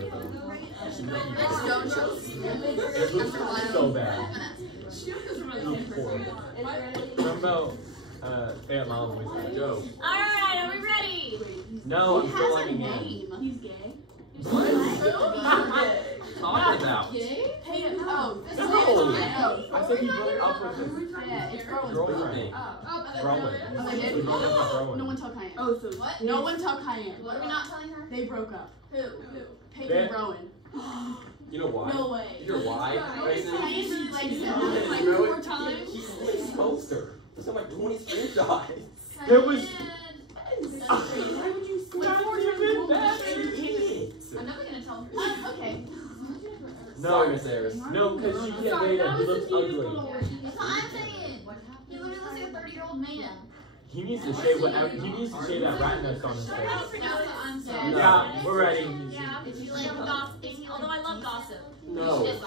This was so bad. What about Aunt Mom? Joe. Alright, are we ready? No, I'm still a letting name. in. He's gay. What? Talking about? Gay? Hey, No. I said he broke up with his girlfriend. Rowan. No one tell Kyan. Oh, so what? No one tell Kyan. What are we not telling her? They broke up. Who? Peyton and Rowan. You know why? No way. You know why? Kyan really likes Rowan- like 4 times. He smokes her. There's like 20 screenshots. There was. Why would you say Not 4 even times? that, you idiot. I'm never gonna tell her. Okay. No, Miss Harris. No, because she can't date him. He looks ugly. That's what I'm saying. He literally looks like a 30-year-old man. He needs to shave whatever. He needs to shave that rat nest on his face. I'm saying. Yeah, we're ready. Yeah, if you like gossiping, although I love gossip. No. This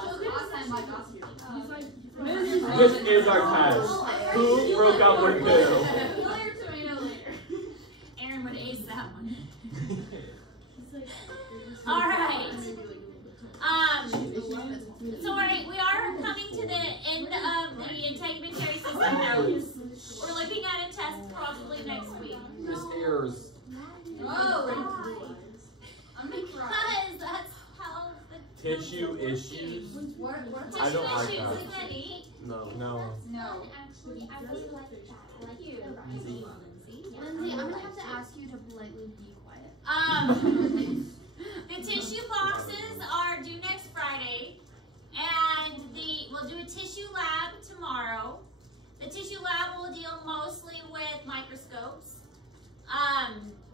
This is our test. Who broke up with who? Aaron would ace that one. Alright. So alright, we are coming to the end of the integumentary system notes. We're looking at a test probably next week. Miss Ayers. Oh. I'm gonna cry. Because that's how the Tissue issues? What? I don't like tissue that. issues, isn't it neat? No. No. Actually, I really like that. I like you. Easy. Lindsay, I'm gonna have to ask you to politely be quiet. The tissue boxes are due next Friday, and we'll do a tissue lab tomorrow. The tissue lab will deal mostly with microscopes.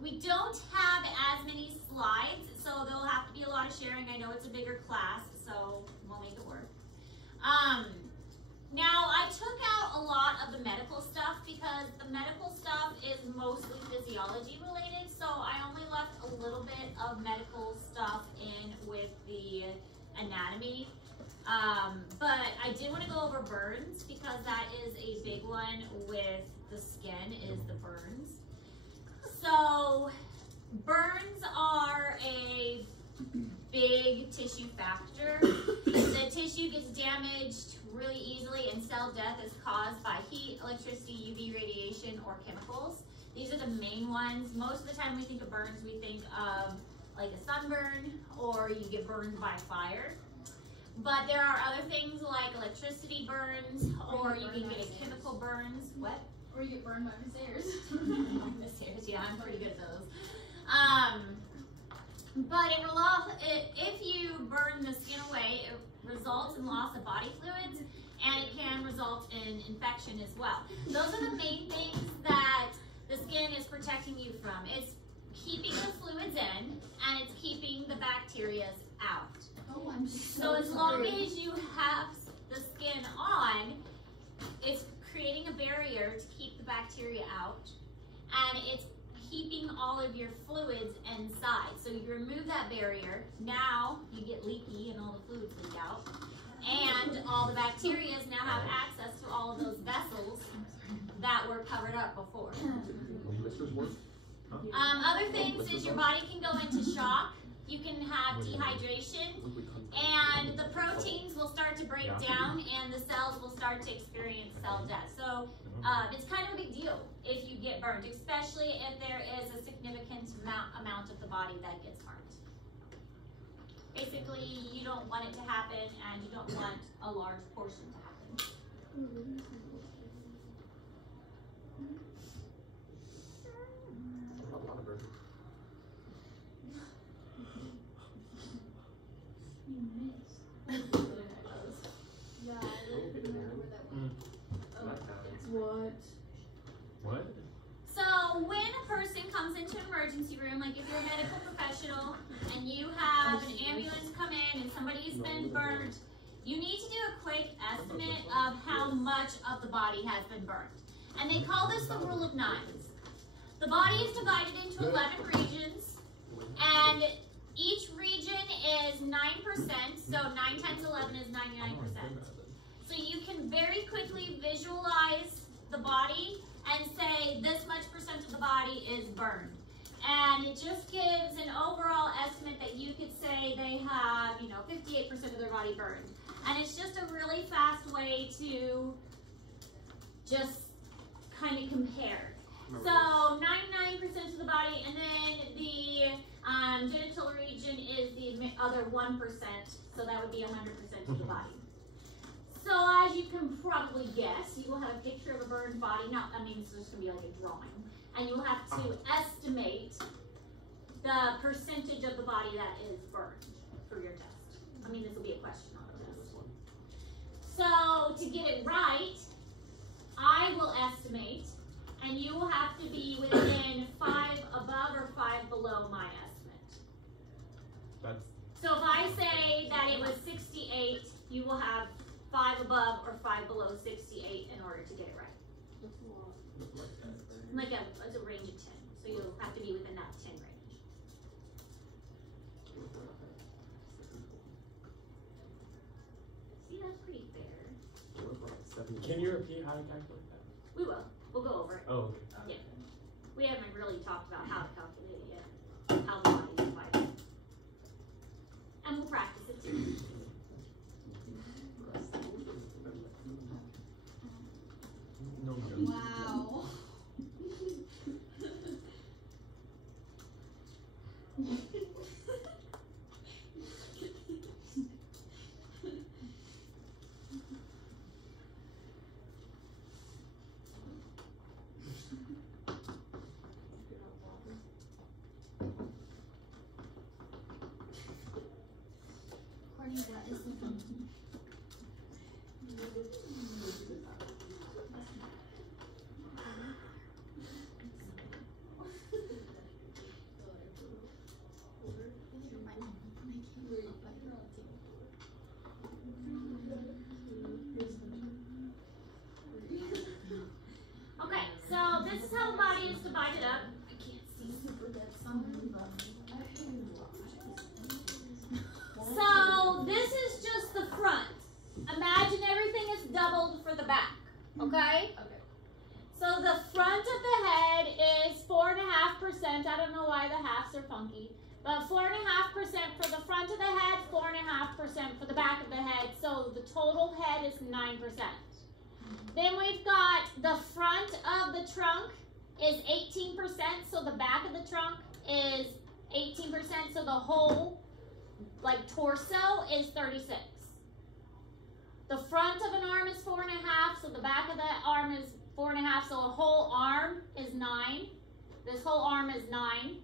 We don't have as many slides, so there'll have to be a lot of sharing. I know it's a bigger class, so we'll make it work. Now, I took out a lot of the medical stuff because the medical stuff is mostly physiology related, so I only left a little bit of medical stuff in with the anatomy. But I did want to go over burns because that is a big one with the skin, is the burns. So, burns are a big tissue factor. The tissue gets damaged really easily, and cell death is caused by heat, electricity, UV radiation, or chemicals. These are the main ones. Most of the time we think of burns, we think of like a sunburn, or you get burned by fire. But there are other things like electricity burns, or you can get a chemical burns. What? Or you get burned by Miss Ayers. Miss Ayers, yeah, I'm pretty good at those. But if you burn the skin away, it results in loss of body fluids, and it can result in infection as well. Those are the main things that the skin is protecting you from. It's keeping the fluids in, and it's keeping the bacteria out. Oh, I'm So as long as you have the skin on, it's creating a barrier to keep the bacteria out, and it's keeping all of your fluids inside. So you remove that barrier, now you get leaky and all the fluids leak out, and all the bacteria now have access to all of those vessels that were covered up before. Other things is your body can go into shock. You can have dehydration, and the proteins will start to break down, and the cells will start to experience cell death. So it's kind of a big deal if you get burned, especially if there is a significant amount of the body that gets harmed. Basically, you don't want it to happen, and you don't want a large portion to happen. What? So when a person comes into an emergency room, like if you're a medical professional and you have an ambulance come in and somebody's been burned, you need to do a quick estimate of how much of the body has been burned. And they call this the rule of nines. The body is divided into 11 regions, and each region is 9%, so 9 times 11 is 99%. So you can very quickly visualize the body and say this much % of the body is burned. And it just gives an overall estimate that you could say they know, 58% of their body burned. And it's just a really fast way to just kind of compare. So 99% of the body, and then the genital region is the other 1%, so that would be 100% of the body. So as you can probably guess, you will have a picture of a burned body. No, I mean, it's just going to be like a drawing. And you will have to estimate the percentage of the body that is burned for your test. I mean, this will be a question on the test. So to get it right, I will estimate, and you will have to be within 5 above or 5 below my estimate. So if I say that it was 68, you will have 5 above or 5 below 68 in order to get it right. Like it's a range of 10. So you'll have to be within that 10 range. See, that's pretty fair. Can you repeat how to calculate that? We will. We'll go over it. Oh, okay. Yeah. We haven't really talked about how to calculate it yet. How the body is divided. And we'll practice it too. No, no. Wow. Courtney, what is the Okay, so this is how the body is divided up. I can't see super good. So this is just the front. Imagine everything is doubled for the back. Okay? Okay. So the front of the head is 4.5%. I don't know why the halves are funky. But 4.5% for the front of the head, 4.5% for the back of the head. So the total head is 9%. Then we've got the front of the trunk is 18%. So the back of the trunk is 18%. So the whole, like, torso is 36. The front of an arm is 4.5. So the back of the arm is 4.5. So a whole arm is 9. This whole arm is 9.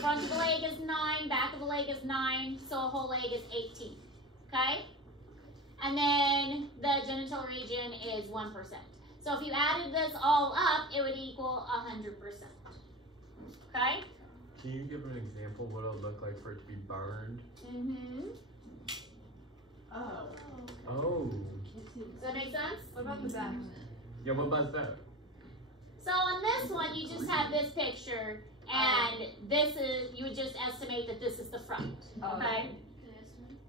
Front of the leg is 9, back of the leg is 9, so a whole leg is 18, okay? And then the genital region is 1%. So if you added this all up, it would equal 100%, okay? Can you give an example what it'll look like for it to be burned? Oh. Oh. Does that make sense? What about the back? Yeah, what about that? So on this one, you just have this picture, and this is, you would just estimate that this is the front, okay?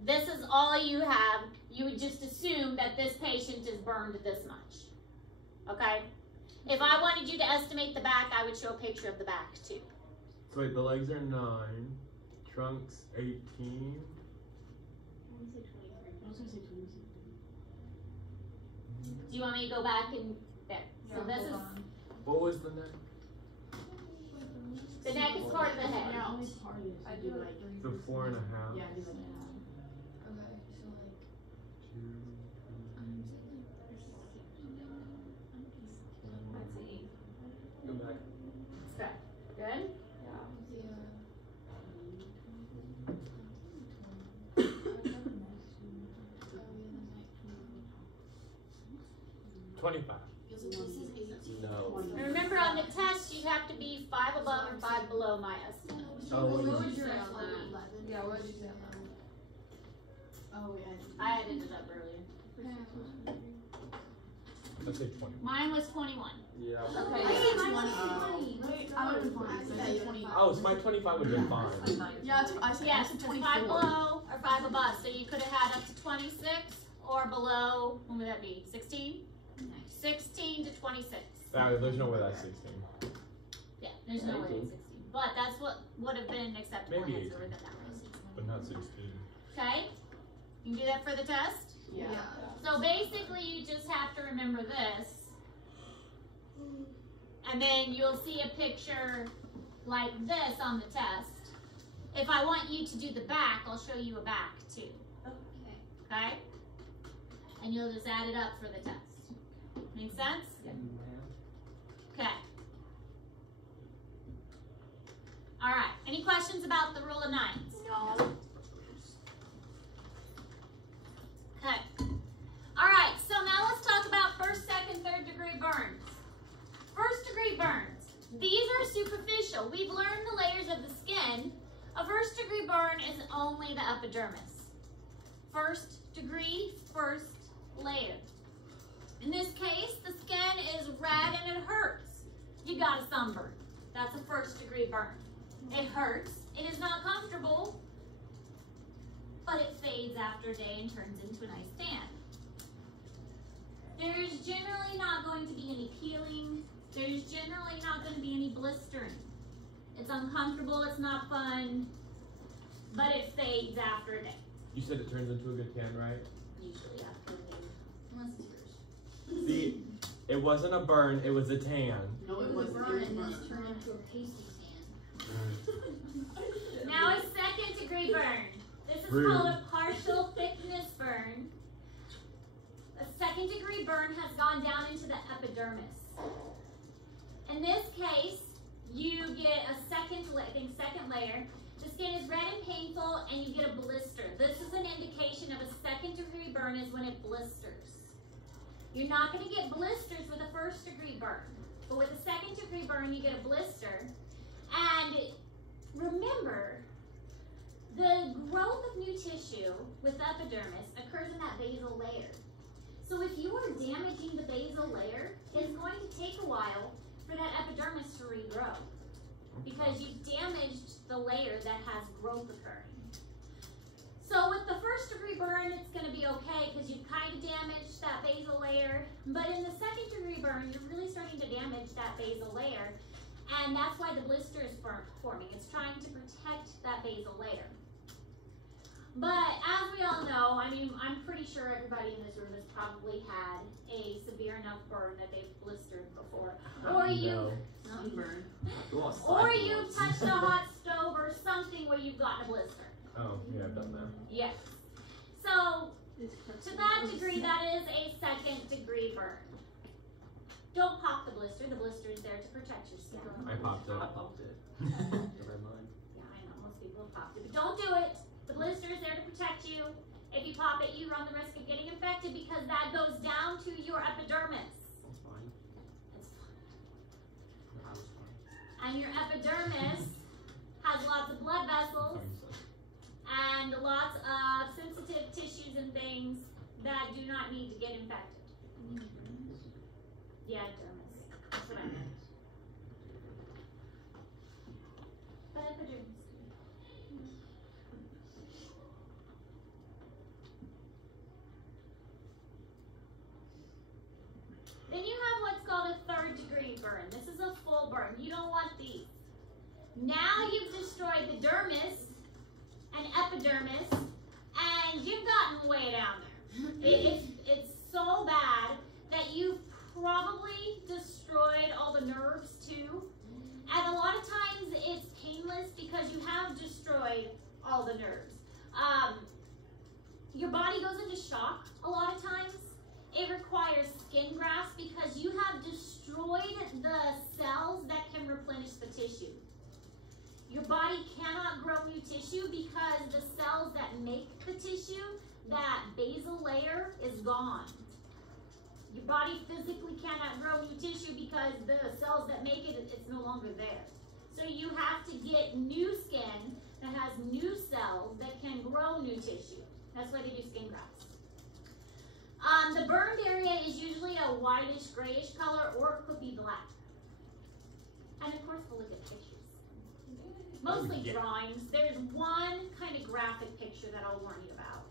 This is all you have. You would just assume that this patient is burned this much, okay? If I wanted you to estimate the back, I would show a picture of the back too. So wait, the legs are 9, trunks 18. Do you want me to go back and there? So this is, What was the neck? the neck is part of the head. Yeah, only part of it. I do like The 4.5. Yeah, I do like Okay, so like 2. Let's see. Go back. Okay, good? the 25. No. And remember on the test, you'd have to be 5 above or 5 below my estimate. Oh, what What did would you you say? say on that? yeah, what did you say on that? Oh, yeah. I added it up earlier. Let's say 20. Mine was 21. Yeah. Okay. I Yeah. said 20. I would have been fine. So I said 25. Oh, so my 25 would have been fine. Yeah, I said Yes, 5 24. below or 5 above. So you could have had up to 26 or below, what would that be, 16? 16 to 26. There's no way that's 16. Yeah, there's no way it's 16. But that's what would have been acceptable Maybe answer within that range. But not 16. Okay? You can do that for the test? Yeah. So basically you just have to remember this. And then you'll see a picture like this on the test. If I want you to do the back, I'll show you a back too. Okay. Okay? And you'll just add it up for the test. Make sense? Okay. All right. Any questions about the rule of nines? No. Okay. All right. So now let's talk about first, second, third degree burns. First degree burns. These are superficial. We've learned the layers of the skin. A first degree burn is only the epidermis. First degree, first layer. In this case, the skin is red and it hurts. You got a sunburn. That's a first degree burn. It hurts. It is not comfortable, but it fades after a day and turns into a nice tan. There's generally not going to be any peeling. There's generally not going to be any blistering. It's uncomfortable, it's not fun, but it fades after a day. You said it turns into a good tan, right? Usually after a day. Unless it's yours. See, it wasn't a burn, it was a tan. No, it It was wasn't. a burn It and was then it's burn. turned into a pasty tan. Now a second degree burn. This is Rude. called a partial thickness burn. A second degree burn has gone down into the epidermis. In this case, you get a second layer. The skin is red and painful and you get a blister. This is an indication of a second degree burn is when it blisters. You're not going to get blisters with a first degree burn, but with a second degree burn you get a blister. And remember, the growth of new tissue with the epidermis occurs in that basal layer. So if you are damaging the basal layer, it's going to take a while for that epidermis to regrow because you've damaged the layer that has growth occurring. So with the first degree burn, it's going to be okay because you've kind of damaged that basal layer. But in the second degree burn, you're really starting to damage that basal layer. And that's why the blister is forming. It's trying to protect that basal layer. But as we all know, I mean, I'm pretty sure everybody in this room has probably had a severe enough burn that they've blistered before. Or you, Sunburn. or you've touched a hot stove or something where you've gotten a blister. Oh, yeah, I've done that. Yes. So to that degree, that is a second degree burn. Don't pop the blister. The blister is there to protect your skin. I popped it. I popped it. Never mind. Yeah, I know. Most people have popped it. But don't do it. The blister is there to protect you. If you pop it, you run the risk of getting infected because that goes down to your epidermis. It's fine. It's fine. No, I was fine. And your epidermis has lots of blood vessels and lots of sensitive tissues and things that do not need to get infected. Yeah, dermis. That's what I meant. But epidermis. Then you have what's called a third degree burn. This is a full burn. You don't want these. Now you've destroyed the dermis and epidermis, and you've gotten way down there. It's so bad that you've probably destroyed all the nerves too. And a lot of times it's painless because you have destroyed all the nerves. Your body goes into shock a lot of times. It requires skin grafts because you have destroyed the cells that can replenish the tissue. Your body cannot grow new tissue because the cells that make the tissue, that basal layer, is gone. Your body physically cannot grow new tissue because the cells that make it, it's no longer there. So you have to get new skin that has new cells that can grow new tissue. That's why they do skin grafts. The burned area is usually a whitish, grayish color, or it could be black. And of course, we'll look at pictures. Mostly drawings. There's one kind of graphic picture that I'll warn you about.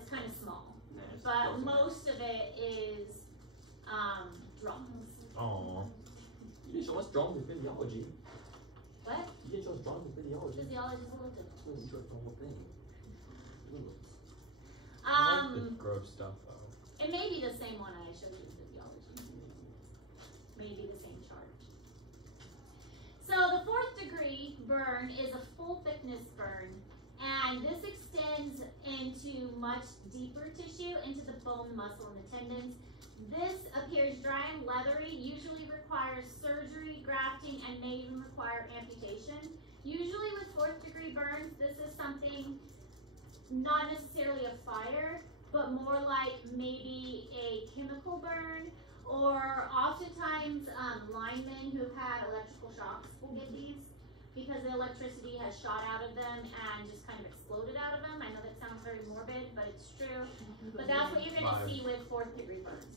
It's kind of small, but most of it is drawings. Aww. You didn't show us drawing with physiology. What? You didn't show us drawing with physiology. Physiology is a little different. You showed us the whole thing. of stuff though. It may be the same one I showed you in physiology. Maybe the same chart. So the 4th degree burn is a full thickness burn, and this extends into much deeper tissue, into the bone, muscle, and the tendons. This appears dry and leathery, usually requires surgery, grafting, and may even require amputation. Usually with 4th degree burns, this is something not necessarily a fire, but more like maybe a chemical burn, or oftentimes linemen who've had electrical shocks will get these because the electricity has shot out of them and just kind of exploded out of them. I know that sounds very morbid, but it's true. But that's what you're gonna see with 4th degree burns.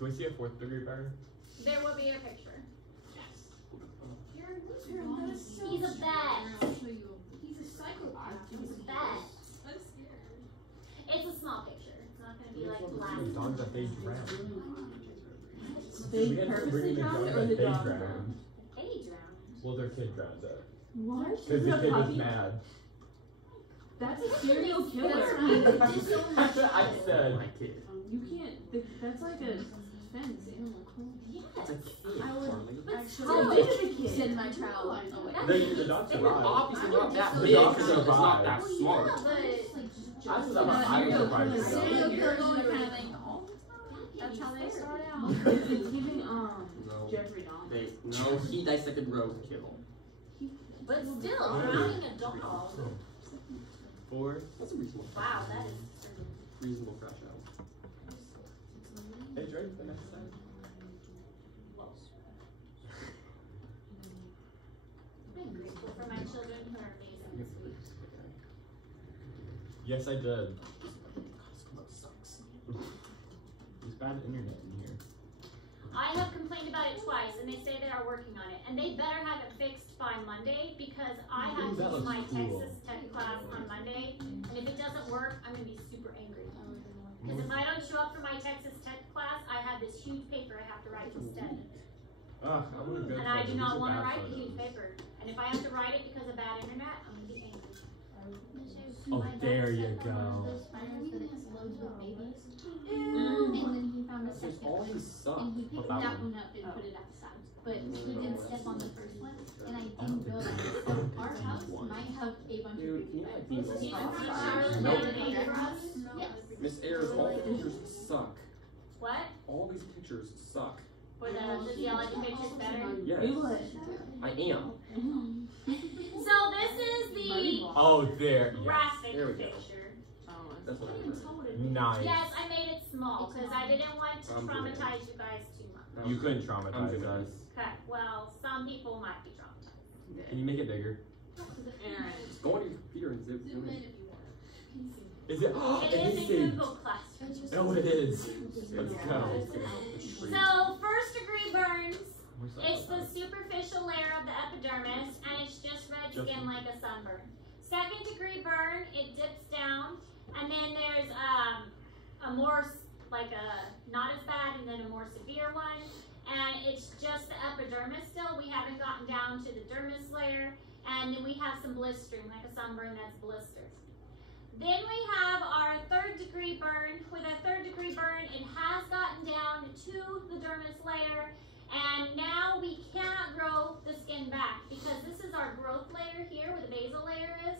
Can we see a 4th degree burn? There will be a picture. You're a loser. He's a bat. I'll show you. He's a psychopath. He's a bat. I'm scared. It's a small picture. It's not gonna be like The glass. dogs that they drowned. They We had to purposely bring the drowned dogs or that the they dog drowned. drowned? They drowned. Well, their kid drowned it. What? Because the kid was mad. That's a serial killer. I said. My kid. You can't. That's like a defense animal cruelty. It's a kid, I would- Charlie. How big is the kid? Send my child away. The dog They were survived. obviously not that The big, dog so it's not that survived. smart. But I was surprised. Serial killers do that kind of thing all the that's how they start out. It's giving No. Jeffrey Dahmer. No, he dissected Rose to kill. But still, drowning a dog. 4. That's a reasonable. Wow, that is certain. Reasonable crash out. Hey, Drake, the next time. I'm grateful for my children who are amazing this week. Yes, I did. Sucks. There's bad internet in here. I have complained about it twice, and they say they are working on it. And they better have it fixed by Monday, because I have Ooh, to that do my looks cool. Texas Tech class on Monday. And if it doesn't work, I'm going to be super angry. Because if I don't show up for my Texas Tech class, I have this huge paper I have to write instead. Ugh, I want a good And I do photo. not These are want to bad write the huge photos. paper. And if I have to write it because of bad internet, I'm going to be angry. Oh, there you go. Those spiders that explodes with babies. Mm. And then he found a Just second all one. these suck. And he picked What, that that one? one up and put it outside. But he didn't step on the first one, and I didn't realize it. So our house might have a bunch Dude, of can you baby like spiders. be Do you see Charlotte Nope. laminate for us? Yes. Miss Ayers, all the pictures suck. What? All these pictures suck. For the physiology pictures better? Yes. Google it. I am. So this is the Oh, there. Yes. graphic There we go. picture. That's what I heard. Nice. Yes, I made it small because I didn't want to I'm good. traumatize you guys too much. You couldn't I'm traumatize good. us. Okay, well, some people might be traumatized. Can you make it bigger? Aaron. Just go on your computer and zip Zoom in. in if you want. Is it? It is in Google Classroom. Oh, it is. Let's go. So, first degree burns, Where's that it's the one? superficial layer of the epidermis, and it's just red skin like a sunburn. Second degree burn, it dips down, and then there's a more, like a, not as bad, and then a more severe one. And it's just the epidermis still. We haven't gotten down to the dermis layer. And then we have some blistering, like a sunburn that's blisters. Then we have our third degree burn. With a third degree burn, it has gotten down to the dermis layer. And now we cannot grow the skin back because this is our growth layer here where the basal layer is.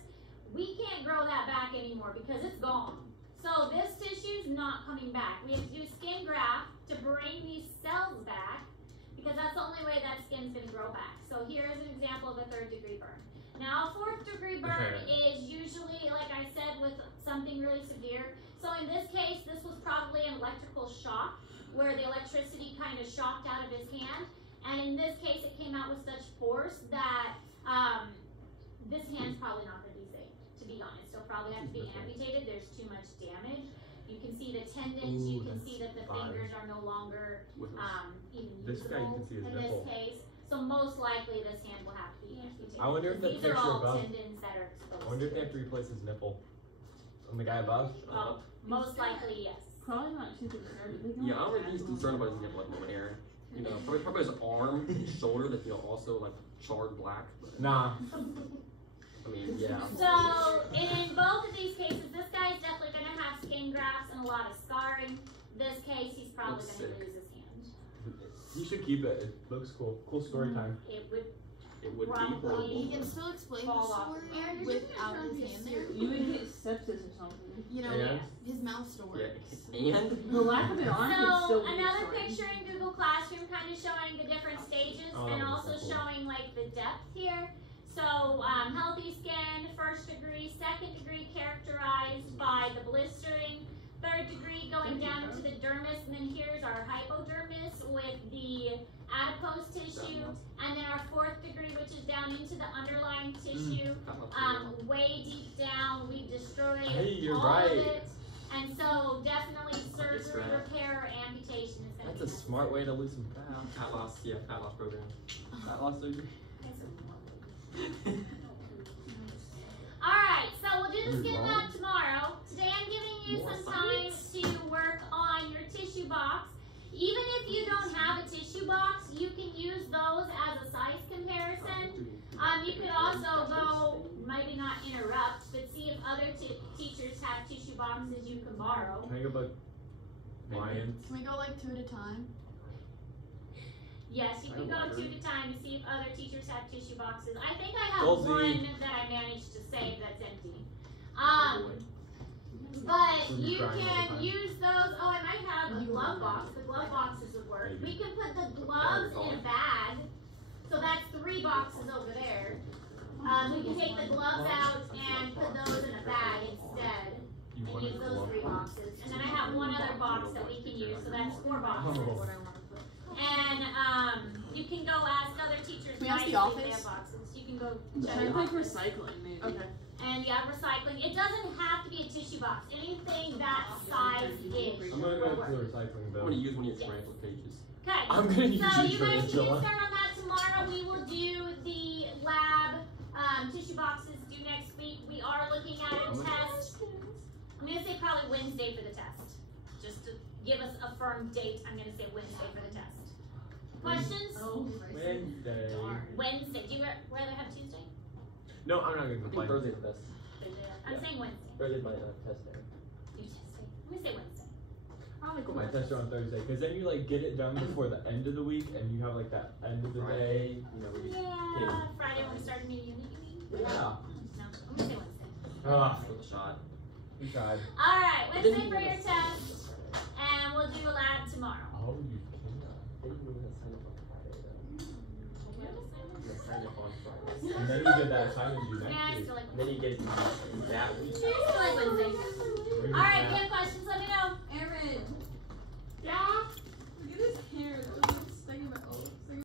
We can't grow that back anymore because it's gone. So this tissue is not coming back. We have to do a skin graft to bring these cells back because that's the only way that skin's going to grow back. So here is an example of a third degree burn. Now a fourth degree burn is usually, like I said, with something really severe. So in this case, this was probably an electrical shock where the electricity kind of shocked out of his hand. And in this case, it came out with such force that this hand's probably not going to be safe, to be honest. It'll probably have to be amputated. There's too much damage. You can see the tendons. You can see that the fingers are no longer even This guy, you usable can see his in nipple. this case. So most likely this hand will have to be amputated. I wonder if the These are picture all above. tendons that are exposed. I wonder if they have to replace his nipple. On the guy above? Oh, most likely yes. Probably not too concerned. They don't Yeah, I don't think have he's to. concerned about his nipple at the moment, Aaron. You know, probably his arm and his shoulder that also like charred black. But, Nah. I mean, yeah. So in both of these cases, this guy's definitely going to have skin grafts and a lot of scar probably Looks gonna sick. lose his hand. You should keep it. It looks cool. Cool story time. It would It would be probably horrible. He can still explain the Fall off. story without his hand there. You would get sepsis or something. You know, And? his mouth still works. Yeah. And The lack of an arm could still So be another sorry. picture in Google Classroom kind of showing the different stages Oh, and that's also cool. showing like the depth here. So healthy skin, first degree, second degree characterized by the blistering, third degree going down into the dermis, and then here's our hypodermis with the adipose tissue, and then our fourth degree, which is down into the underlying tissue. Way deep down, we've destroyed Hey, you're all right. of it. And so definitely surgery, right. repair, or amputation is going to That's a smart way to lose some fat. fat loss, yeah, fat loss program. Fat loss surgery. Alright, so we'll do the You're skin wrong. lab tomorrow. Today I'm giving you More some time to work on your tissue box. Even if you don't have a tissue box, you can use those as a size comparison. You could also go, maybe not interrupt, but see if other teachers have tissue boxes you can borrow. Can I go back? Lions. Can we go like 2 at a time? Yes, you I can go wonder. 2 at a time to see if other teachers have tissue boxes. I think I have Dolzy. one that I managed to save that's empty. But When you you're crying all the can time. use those. Oh, I might have a glove box. The glove boxes would work. Maybe. We can put the gloves in a bag. So that's 3 boxes over there. We can take the gloves out and put those in a bag instead. You And want use to those 3 boxes. And then I have one other box that we can use. So that's 4 boxes. Oh. And you can go ask other teachers. Can we ask might the see if they office? have boxes. You can go I check think the office. recycling maybe. Okay. And yeah, recycling. It doesn't have to be a tissue box. Anything that size is. I'm gonna go to the recycling I'm bin. gonna use one of your triangle pages. Okay. I'm gonna use So you you for guys can get Angela. started on that tomorrow. We will do the lab tissue boxes due next week. We are looking at a test. I'm gonna say probably Wednesday for the test. Just to give us a firm date, I'm gonna say Wednesday for the test. Questions? Oh, Wednesday. Wednesday. Do you rather have Tuesday? No, I'm not gonna I think complain. Thursday's the best. I'm Yeah. saying Wednesday. Thursday's my test day. Tuesday. I'm gonna say Wednesday. I like when my tests are on Thursday because then you like get it done before the end of the week and you have like that end of the day. Friday, you know, we Yeah. Friday when we start a new unit, you mean? Yeah. No, I'm gonna say Wednesday. Ah, with a shot. you tried. All right, Wednesday for your test, and we'll do a lab tomorrow. Oh, you cannot. They didn't even sign up on Friday though. They signed up on Friday. And then you get that assignment due Yeah, I next week. still like And then you get it that week. I still like